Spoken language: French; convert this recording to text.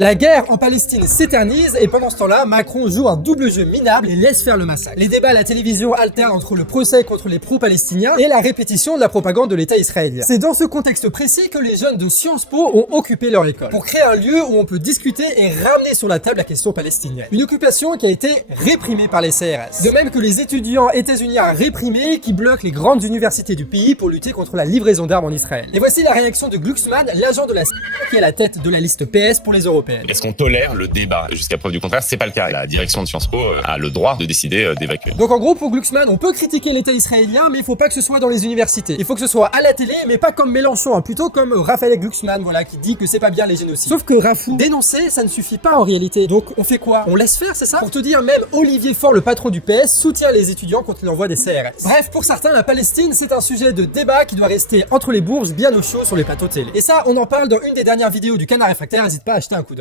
La guerre en Palestine s'éternise et pendant ce temps-là, Macron joue un double jeu minable et laisse faire le massacre. Les débats à la télévision alternent entre le procès contre les pro-palestiniens et la répétition de la propagande de l'État israélien. C'est dans ce contexte précis que les jeunes de Sciences Po ont occupé leur école, pour créer un lieu où on peut discuter et ramener sur la table la question palestinienne. Une occupation qui a été réprimée par les CRS. De même que les étudiants états-uniens réprimés qui bloquent les grandes universités du pays pour lutter contre la livraison d'armes en Israël. Et voici la réaction de Glucksmann, l'agent de la CIA qui est à la tête de la liste PS pour les Européens. Est-ce qu'on tolère le débat? Jusqu'à preuve du contraire, c'est pas le cas. La direction de Sciences Po a le droit de décider d'évacuer. Donc en gros, pour Glucksmann, on peut critiquer l'État israélien, mais il faut pas que ce soit dans les universités. Il faut que ce soit à la télé, mais pas comme Mélenchon, hein, plutôt comme Raphaël Glucksmann, voilà, qui dit que c'est pas bien les génocides. Sauf que Rafou, dénoncer, ça ne suffit pas en réalité. Donc on fait quoi? On laisse faire, c'est ça? Pour te dire, même Olivier Faure, le patron du PS, soutient les étudiants quand il envoie des CRS. Bref, pour certains, la Palestine, c'est un sujet de débat qui doit rester entre les bourses, bien au chaud sur les plateaux télé. Et ça, on en parle dans une des dernières vidéos du Canard Réfractaire, n'hésite pas à acheter un coup d'œil.